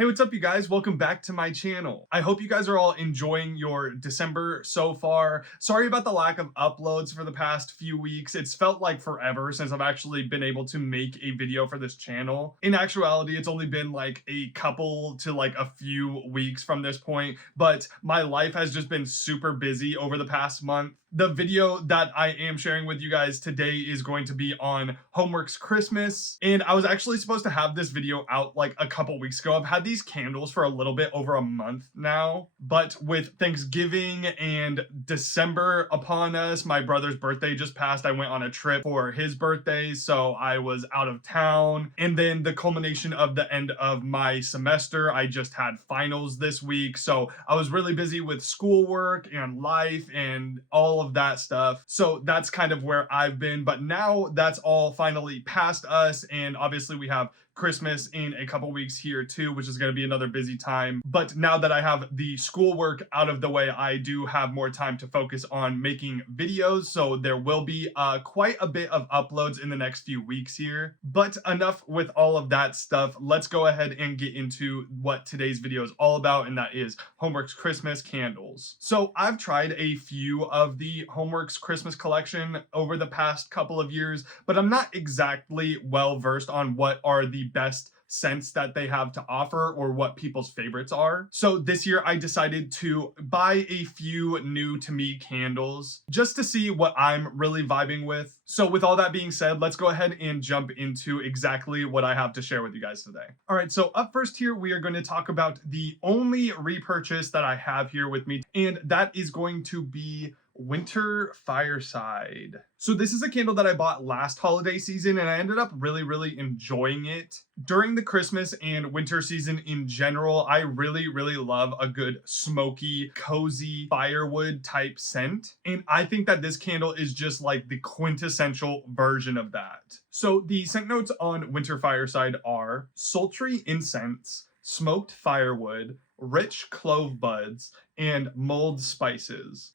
Hey, what's up, you guys? Welcome back to my channel. I hope you guys are all enjoying your December so far. Sorry about the lack of uploads for the past few weeks. It's felt like forever since I've actually been able to make a video for this channel. In actuality, it's only been like a couple to like a few weeks from this point, but my life has just been super busy over the past month. The video that I am sharing with you guys today is going to be on Homeworx Christmas, and I was actually supposed to have this video out like a couple weeks ago. I've had these candles for a little bit over a month now, but with Thanksgiving and December upon us, my brother's birthday just passed. I went on a trip for his birthday, so I was out of town, and then the culmination of the end of my semester, I just had finals this week, so I was really busy with schoolwork and life and all of that stuff. So that's kind of where I've been, but now that's all finally past us, and obviously we have Christmas in a couple weeks here too, which is going to be another busy time. But now that I have the schoolwork out of the way, I do have more time to focus on making videos, so there will be quite a bit of uploads in the next few weeks here. But enough with all of that stuff. Let's go ahead and get into what today's video is all about, and that is Homeworx Christmas candles. So I've tried a few of the Homeworx Christmas collection over the past couple of years, but I'm not exactly well versed on what are the best scents that they have to offer or what people's favorites are. So this year I decided to buy a few new to me candles just to see what I'm really vibing with. So with all that being said, let's go ahead and jump into exactly what I have to share with you guys today. All right, so up first here, we are going to talk about the only repurchase that I have here with me, and that is going to be Winter Fireside. So this is a candle that I bought last holiday season, and I ended up really enjoying it. During the Christmas and winter season in general, I really love a good smoky, cozy firewood type scent. And I think that this candle is just like the quintessential version of that. So the scent notes on Winter Fireside are sultry incense, smoked firewood, rich clove buds, and mulled spices.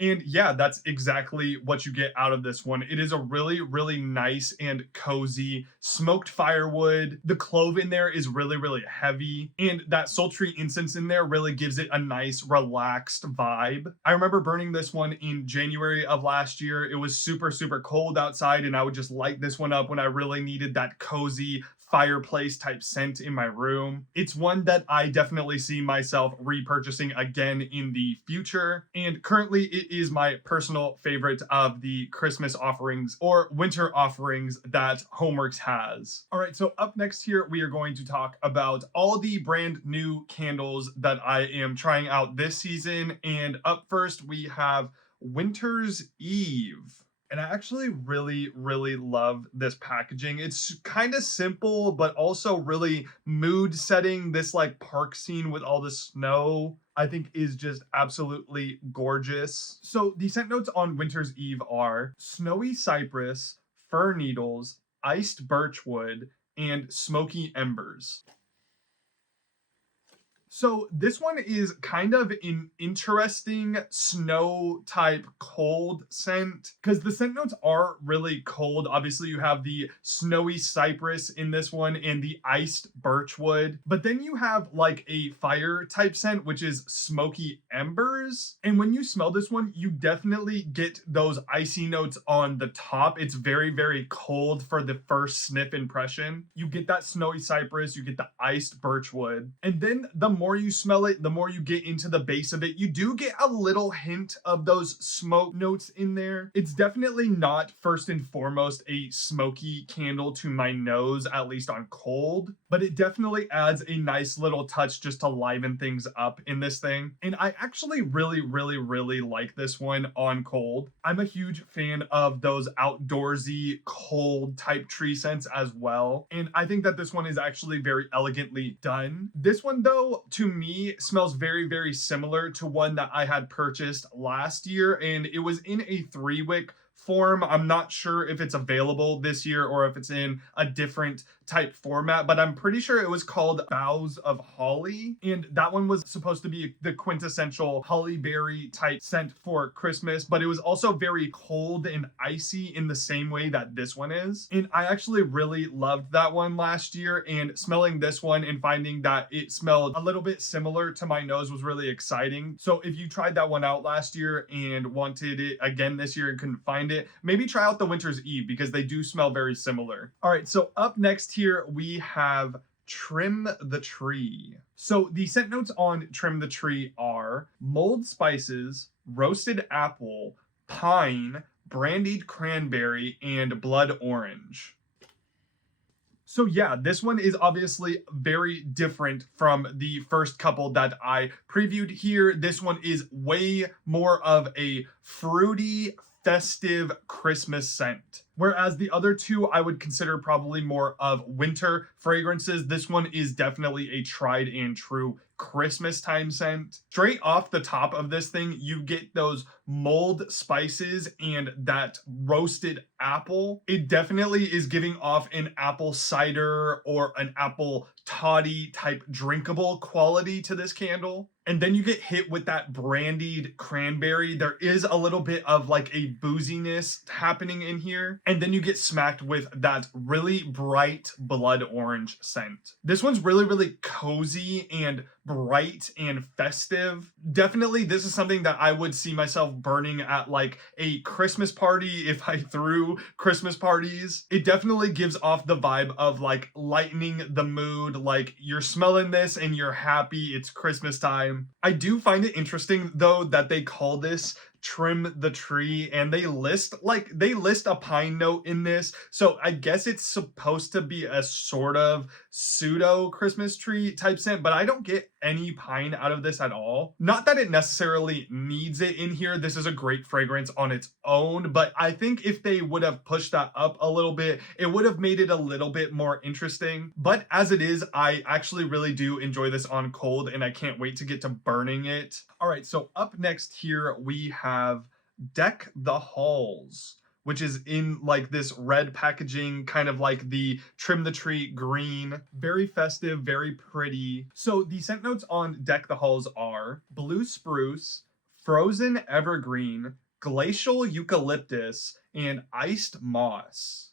And yeah, that's exactly what you get out of this one. It is a really nice and cozy smoked firewood. The clove in there is really heavy, and that sultry incense in there really gives it a nice relaxed vibe. I remember burning this one in January of last year. It was super cold outside, and I would just light this one up when I really needed that cozy fireplace type scent in my room. It's one that I definitely see myself repurchasing again in the future, and currently it is my personal favorite of the Christmas offerings or winter offerings that Homeworx has. All right, so up next here, we are going to talk about all the brand new candles that I am trying out this season, and up first we have Winter's Eve. And I actually really love this packaging. It's kind of simple, but also really mood setting. This like park scene with all the snow, I think is just absolutely gorgeous. So the scent notes on Winter's Eve are snowy cypress, fir needles, iced birchwood, and smoky embers. So this one is kind of an interesting snow type cold scent because the scent notes are really cold. Obviously you have the snowy cypress in this one and the iced birchwood, but then you have like a fire type scent, which is smoky embers. And when you smell this one, you definitely get those icy notes on the top. It's very cold for the first sniff impression. You get that snowy cypress, you get the iced birchwood, and then the more you smell it, the more you get into the base of it, you do get a little hint of those smoke notes in there. It's definitely not first and foremost a smoky candle to my nose, at least on cold, but it definitely adds a nice little touch just to liven things up in this thing. And I actually really like this one on cold. I'm a huge fan of those outdoorsy cold type tree scents as well, and I think that this one is actually very elegantly done. This one though, to me, smells very similar to one that I had purchased last year, and it was in a 3-wick form. I'm not sure if it's available this year or if it's in a different type format, but I'm pretty sure it was called Boughs of Holly. And that one was supposed to be the quintessential holly berry type scent for Christmas, but it was also very cold and icy in the same way that this one is. And I actually really loved that one last year, and smelling this one and finding that it smelled a little bit similar to my nose was really exciting. So if you tried that one out last year and wanted it again this year and couldn't find it, maybe try out the Winter's Eve because they do smell very similar. All right, so up next here we have Trim the Tree. So the scent notes on Trim the Tree are mulled spices, roasted apple, pine, brandied cranberry, and blood orange. So yeah, this one is obviously very different from the first couple that I previewed here. This one is way more of a fruity, festive Christmas scent. Whereas the other two I would consider probably more of winter fragrances. This one is definitely a tried and true Christmas time scent. Straight off the top of this thing, you get those mulled spices and that roasted apple. It definitely is giving off an apple cider or an apple toddy type drinkable quality to this candle. And then you get hit with that brandied cranberry. There is a little bit of like a booziness happening in here. And then you get smacked with that really bright blood orange scent. This one's really, really cozy and bright and festive. Definitely, this is something that I would see myself burning at like a Christmas party if I threw Christmas parties. It definitely gives off the vibe of like lightening the mood, like you're smelling this and you're happy, it's Christmas time. I do find it interesting though that they call this Trim the Tree, and they list a pine note in this, so I guess it's supposed to be a sort of pseudo Christmas tree type scent, but I don't get any pine out of this at all. Not that it necessarily needs it in here. This is a great fragrance on its own, but I think if they would have pushed that up a little bit, it would have made it a little bit more interesting. But as it is, I actually really do enjoy this on cold, and I can't wait to get to burning it. All right, so up next here we have Deck the Halls, which is in like this red packaging, kind of like the Trim the Tree green. Very festive, very pretty. So the scent notes on Deck the Halls are blue spruce, frozen evergreen, glacial eucalyptus, and iced moss.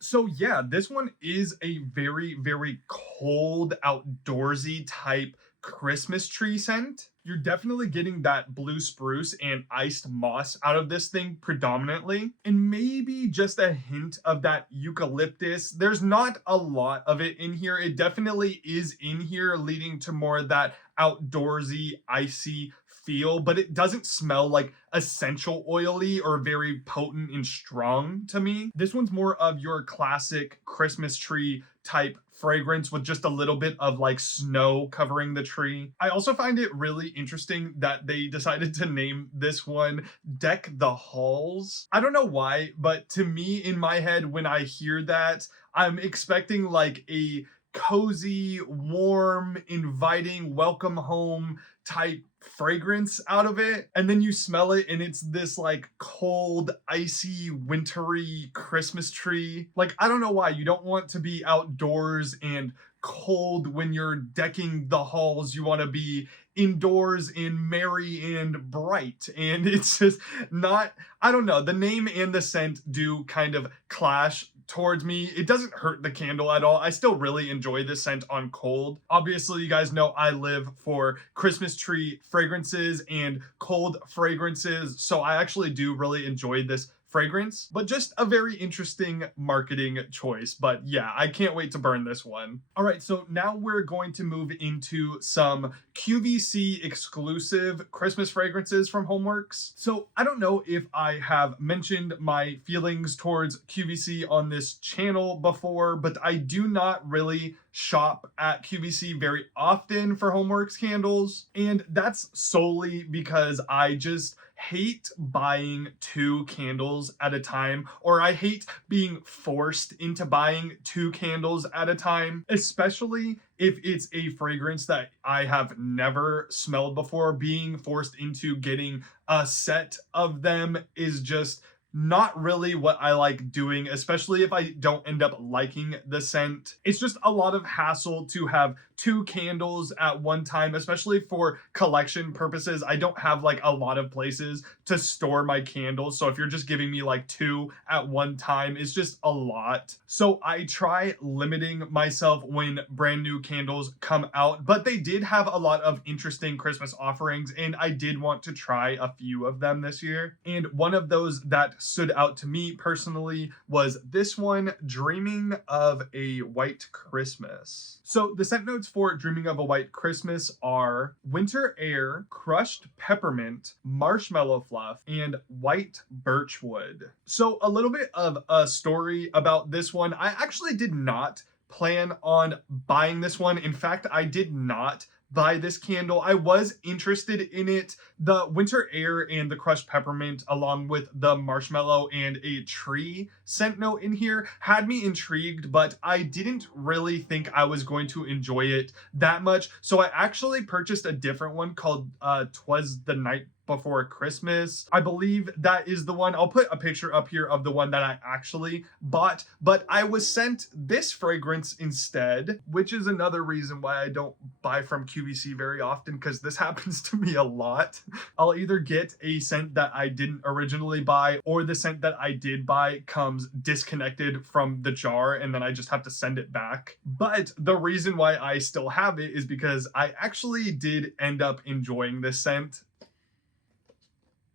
So yeah, this one is a very, very cold, outdoorsy type Christmas tree scent. You're definitely getting that blue spruce and iced moss out of this thing predominantly, and maybe just a hint of that eucalyptus. There's not a lot of it in here. It definitely is in here, leading to more of that outdoorsy, icy feel, but it doesn't smell like essential oily or very potent and strong to me. This one's more of your classic Christmas tree type fragrance with just a little bit of like snow covering the tree. I also find it really interesting that they decided to name this one Deck the Halls. I don't know why, but to me in my head when I hear that, I'm expecting like a cozy, warm, inviting, welcome home type fragrance out of it, and then you smell it and it's this like cold, icy, wintry Christmas tree. Like, I don't know why you don't want to be outdoors and cold when you're decking the halls. You want to be indoors and merry and bright, and it's just not, I don't know, the name and the scent do kind of clash towards me. It doesn't hurt the candle at all. I still really enjoy this scent on cold. Obviously, you guys know I live for Christmas tree fragrances and cold fragrances, so I actually do really enjoy this fragrance, but just a very interesting marketing choice. But yeah, I can't wait to burn this one. All right, so now we're going to move into some QVC exclusive Christmas fragrances from Homeworx. So I don't know if I have mentioned my feelings towards QVC on this channel before, but I do not really shop at QVC very often for Homeworx candles, and that's solely because I just hate buying 2 candles at a time, or I hate being forced into buying 2 candles at a time, especially if it's a fragrance that I have never smelled before. Being forced into getting a set of them is just not really what I like doing, especially if I don't end up liking the scent. It's just a lot of hassle to have 2 candles at one time, especially for collection purposes. I don't have like a lot of places to store my candles, so if you're just giving me like 2 at one time, it's just a lot. So I try limiting myself when brand new candles come out, but they did have a lot of interesting Christmas offerings, and I did want to try a few of them this year. And one of those that stood out to me personally was this one, Dreaming of a White Christmas. So the scent notes for Dreaming of a White Christmas are winter air, crushed peppermint, marshmallow fluff, and white birchwood. So a little bit of a story about this one. I actually did not plan on buying this one. In fact, I did not buy this candle. I was interested in it. The winter air and the crushed peppermint, along with the marshmallow and a tree scent note in here, had me intrigued, but I didn't really think I was going to enjoy it that much. So I actually purchased a different one called 'Twas the Night Before Christmas. I believe that is the one. I'll put a picture up here of the one that I actually bought, but I was sent this fragrance instead, which is another reason why I don't buy from QVC very often, because this happens to me a lot. I'll either get a scent that I didn't originally buy, or the scent that I did buy comes disconnected from the jar and then I just have to send it back. But the reason why I still have it is because I actually did end up enjoying this scent.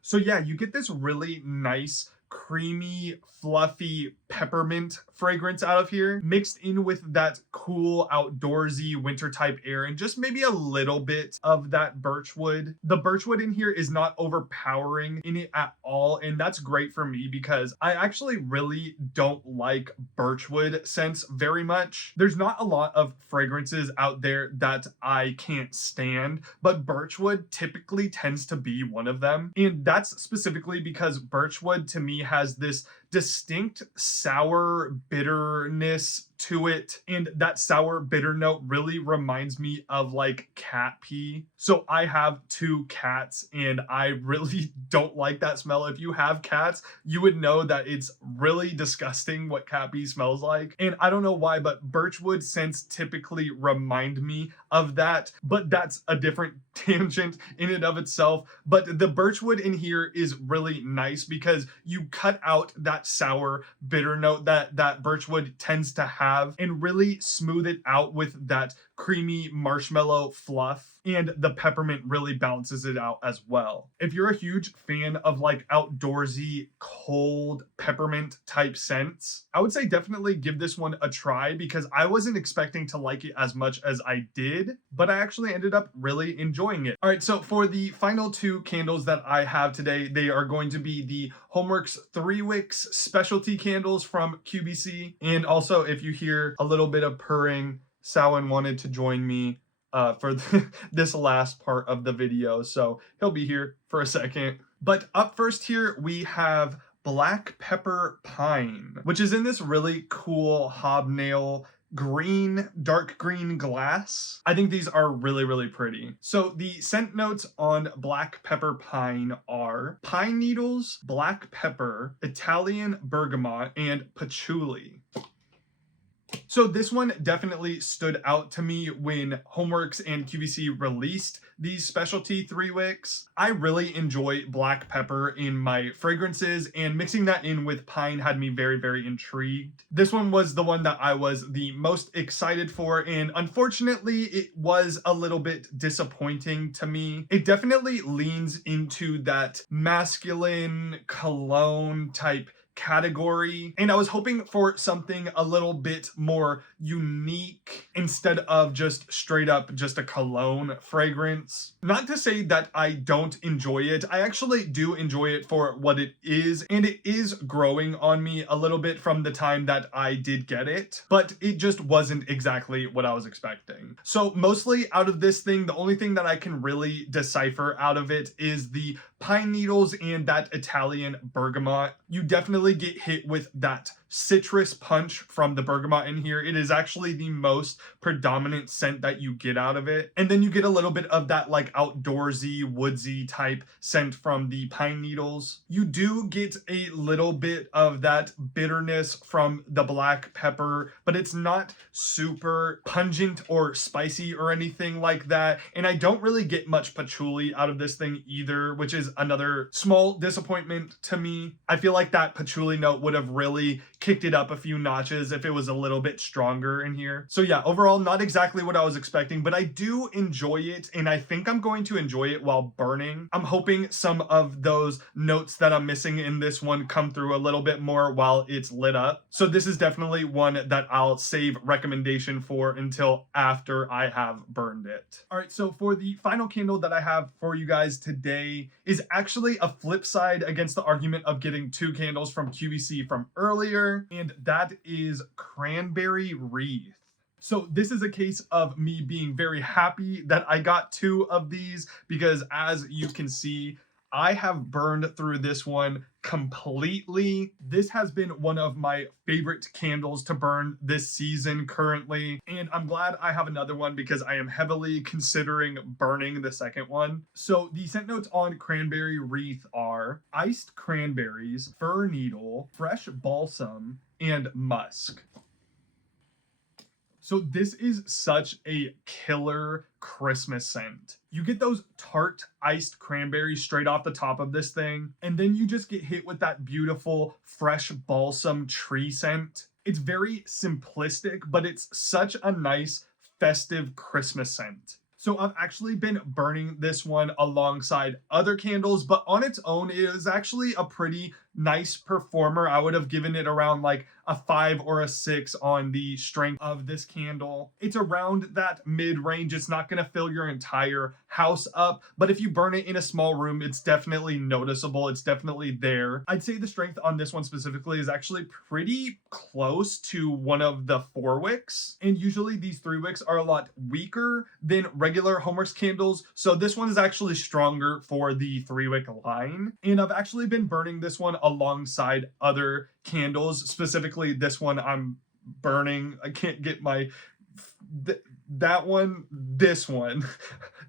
So yeah, you get this really nice, creamy, fluffy peppermint fragrance out of here, mixed in with that cool, outdoorsy, winter type air, and just maybe a little bit of that birchwood. The birchwood in here is not overpowering in it at all, and that's great for me because I actually really don't like birchwood scents very much. There's not a lot of fragrances out there that I can't stand, but birchwood typically tends to be one of them. And that's specifically because birchwood to me has this distinct sour bitterness to it, and that sour bitter note really reminds me of like cat pee. So I have 2 cats and I really don't like that smell. If you have cats, you would know that it's really disgusting what cat pee smells like. And I don't know why, but birchwood scents typically remind me of that, but that's a different tangent in and of itself. But the birchwood in here is really nice because you cut out that sour bitter note that birchwood tends to have and really smooth it out with that creamy marshmallow fluff, and the peppermint really balances it out as well. If you're a huge fan of like outdoorsy, cold peppermint type scents, I would say definitely give this one a try because I wasn't expecting to like it as much as I did, but I actually ended up really enjoying it. All right, so for the final 2 candles that I have today, they are going to be the Homeworx 3-wicks specialty candles from QVC. And also, if you hear a little bit of purring, Samhain wanted to join me for this last part of the video, so he'll be here for a second. But up first here, we have Black Pepper Pine, which is in this really cool hobnail green, dark green glass. I think these are really, really pretty. So the scent notes on Black Pepper Pine are pine needles, black pepper, Italian bergamot, and patchouli. So this one definitely stood out to me when Homeworx and QVC released these specialty 3-wicks. I really enjoy black pepper in my fragrances, and mixing that in with pine had me very, very intrigued. This one was the one that I was the most excited for, and unfortunately it was a little bit disappointing to me. It definitely leans into that masculine cologne type category, and I was hoping for something a little bit more unique instead of just straight up just a cologne fragrance. Not to say that I don't enjoy it. I actually do enjoy it for what it is, and it is growing on me a little bit from the time that I did get it, but it just wasn't exactly what I was expecting. So mostly out of this thing, the only thing that I can really decipher out of it is the pine needles and that Italian bergamot. You definitely get hit with that citrus punch from the bergamot in here. It is actually the most predominant scent that you get out of it. And then you get a little bit of that like outdoorsy, woodsy type scent from the pine needles. You do get a little bit of that bitterness from the black pepper, but it's not super pungent or spicy or anything like that. And I don't really get much patchouli out of this thing either, which is another small disappointment to me. I feel like that patchouli note would have really kicked it up a few notches if it was a little bit stronger in here. So yeah, overall, not exactly what I was expecting, but I do enjoy it, and I think I'm going to enjoy it while burning. I'm hoping some of those notes that I'm missing in this one come through a little bit more while it's lit up. So this is definitely one that I'll save recommendation for until after I have burned it. All right, so for the final candle that I have for you guys today is actually a flip side against the argument of getting 2 candles from QVC from earlier, and that is Cranberry Wreath. So this is a case of me being very happy that I got 2 of these, because as you can see, I have burned through this one completely. This has been one of my favorite candles to burn this season currently, and I'm glad I have another one because I am heavily considering burning the second one. So the scent notes on Cranberry Wreath are iced cranberries, fir needle, fresh balsam, and musk. So this is such a killer Christmas scent. You get those tart iced cranberries straight off the top of this thing, and then you just get hit with that beautiful fresh balsam tree scent. It's very simplistic, but it's such a nice festive Christmas scent. So I've actually been burning this one alongside other candles, but on its own, it is actually a pretty nice performer. I would have given it around like a 5 or a 6 on the strength of this candle. It's around that mid-range. It's not going to fill your entire house up, but if you burn it in a small room, it's definitely noticeable. It's definitely there. I'd say the strength on this one specifically is actually pretty close to one of the 4 wicks, and usually these 3 wicks are a lot weaker than regular Homeworx candles, so this one is actually stronger for the 3 wick line. And I've actually been burning this one alongside other candles. Specifically this one I'm burning, I can't get my this one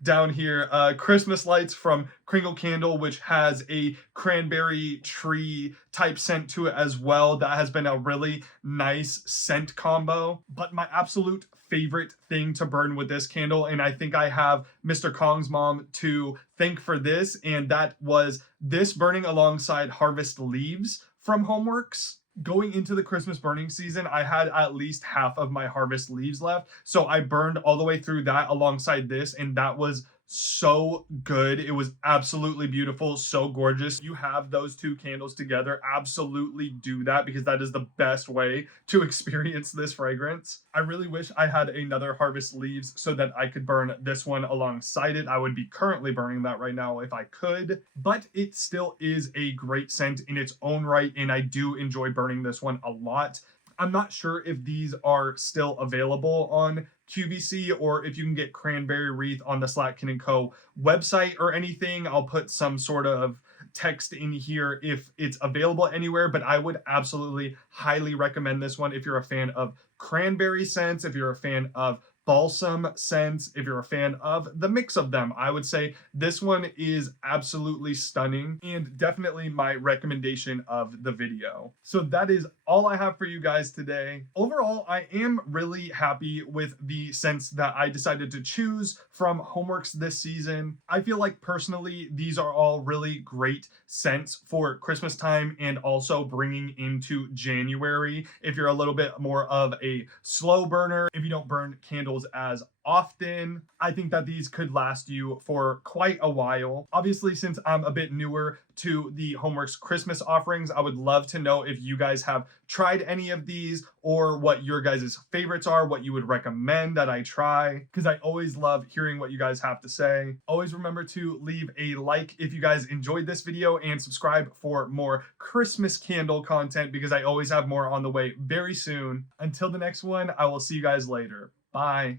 down here, Christmas lights from Kringle Candle, which has a cranberry tree type scent to it as well. That has been a really nice scent combo. But my absolute favorite thing to burn with this candle, and I think I have Mr. Kong's mom to thank for this, and that was this burning alongside Harvest Leaves from Homeworx. Going into the Christmas burning season, I had at least half of my Harvest Leaves left, so I burned all the way through that alongside this, and that was so good. It was absolutely beautiful, so gorgeous. You have those 2 candles together, absolutely do that, because that is the best way to experience this fragrance. I really wish I had another Harvest Leaves so that I could burn this one alongside it. I would be currently burning that right now if I could, but it still is a great scent in its own right, and I do enjoy burning this one a lot. I'm not sure if these are still available on QVC or if you can get Cranberry Wreath on the Slatkin & Co. website or anything. I'll put some sort of text in here if it's available anywhere, but I would absolutely highly recommend this one if you're a fan of cranberry scents, if you're a fan of balsam scents, if you're a fan of the mix of them. I would say this one is absolutely stunning and definitely my recommendation of the video. So that is all I have for you guys today. Overall, I am really happy with the scents that I decided to choose from Homeworx this season. I feel like personally, these are all really great scents for Christmas time and also bringing into January. If you're a little bit more of a slow burner, if you don't burn candles as often. I think that these could last you for quite a while. Obviously, since I'm a bit newer to the Homeworx Christmas offerings, I would love to know if you guys have tried any of these or what your guys' favorites are, what you would recommend that I try, because I always love hearing what you guys have to say. Always remember to leave a like if you guys enjoyed this video and subscribe for more Christmas candle content, because I always have more on the way very soon. Until the next one, I will see you guys later. Bye.